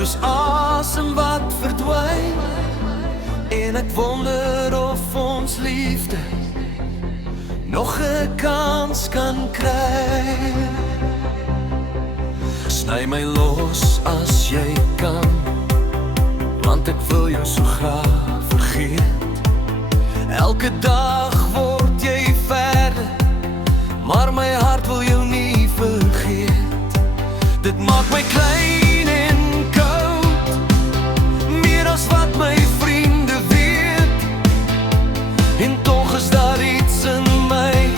soos asem wat verdwyn. En ek wonder of ons liefde nog 'n kans kan kry. Sny my los as jy kan, want ek wil jou so graag vergeet. Elke dag word jy verder, maar my hart wil jou nie vergeet. Dit maak my klein en koud, meer as wat my vriende weet. En tog is daar iets in my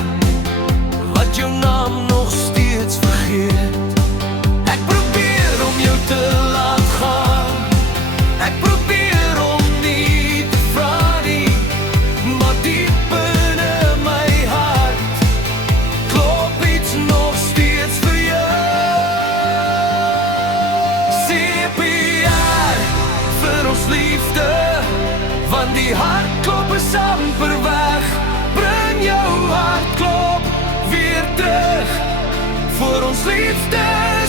wat jou naam nog steeds vergeet. Ek probeer om jou te laat gaan, ek probeer om nie te vra nie, maar diep binne my hart klop iets nog steeds vir jou. CPR vir ons liefde, want die hartklop is amper weg. Bring jou hartklop weer terug, voor ons liefde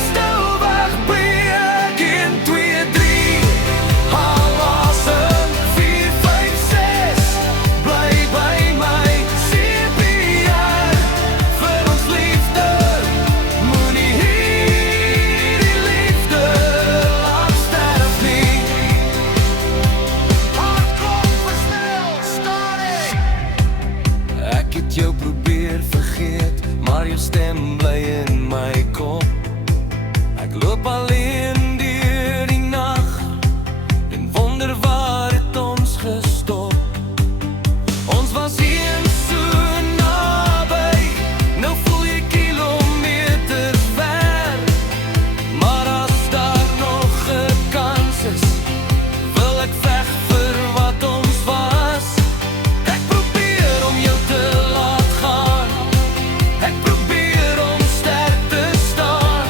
stilweg breek. 1, 2, 3, haal asem. 4, 5, 6, bly by my. CPR vir ons liefde, moenie hierdie liefde laat sterf nie. Hartklop versnel, stadig. Ek het jou probeer vergeet, maar jou stem bly in my kop. Ek loop alleen deur die nag en wonder waar het ons gestop. Ons was eens so naby, nou voel jy kilometer ver. Maar as daar nog 'n kans is, wil ek veg vir wat ons was. Ek probeer om jou te laat gaan, ek probeer om sterk te staan,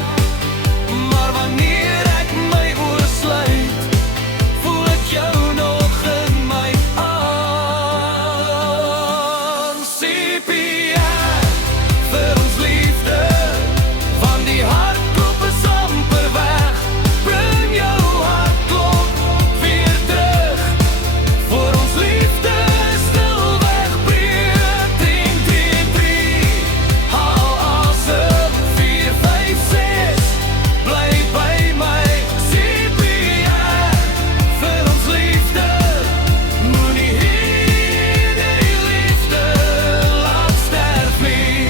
maar wanneer ek my oë sluit, voel ek jou nog in my arm. CPR vir ons liefde, want die hartklop is amper weg. Bring jou hartklop weer terug, voor ons liefde stilweg breek. 1, 2, 3, haal asem. 4, 5, 6, bly by my. CPR vir ons liefde, moenie hierdie liefde laat sterf nie.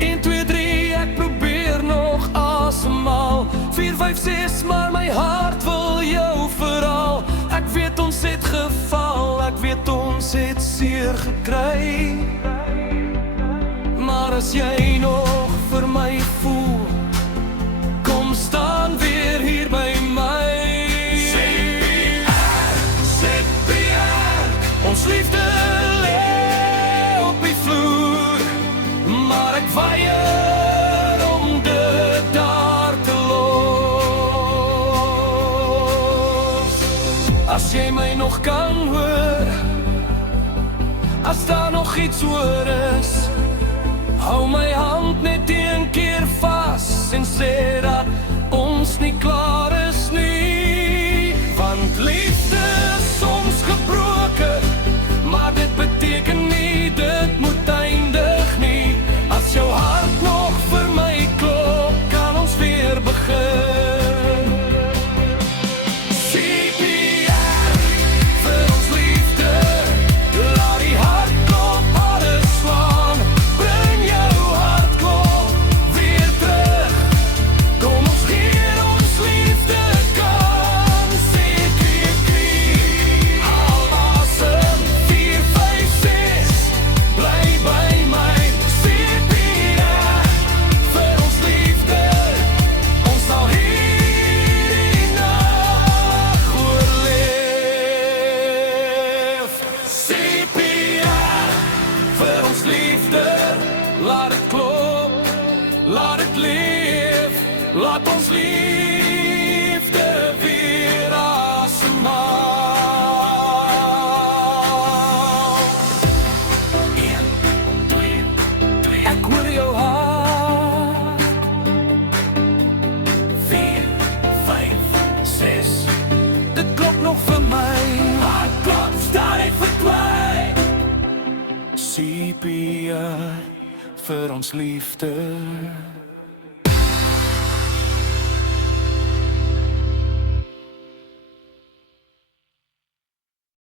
1, 2, 3, ek probeer nog asemhaal. 4, 5, 6, maar my hart wil jou verhaal. Ek weet ons het geval, ek weet ons het seer gekry, maar as jy nog vir my voel, kom staan weer hier by my. CPR, CPR, ons liefde lê op die vloer, maar ek weier om dit daar te los. As jy my nog kan hoor, as daar nog iets oor is, hou my hand net een keer vas en sê dat ons nie klaar is nie. Want liefde is soms gebroken, maar dit beteken nie dit moet eindig nie. As jou hart nog vir my klop, kan ons weer begin. CPR vir ons liefde, laat die hartklop alles slaan. Bring jou hartklop weer terug, kom ons gee ons liefde kans. CPR, haal asem. 4, 5, 6, bly by my. CPR vir ons liefde, ons sal hierdie nag oorleef. CPR vir ons liefde, laat het klop, laat het leef, laat ons liefde weer asemhaal. 1, 2, 3, ek hoor jou hart, vir my. Hartklop stadig verdwyn. CPR vir ons liefde.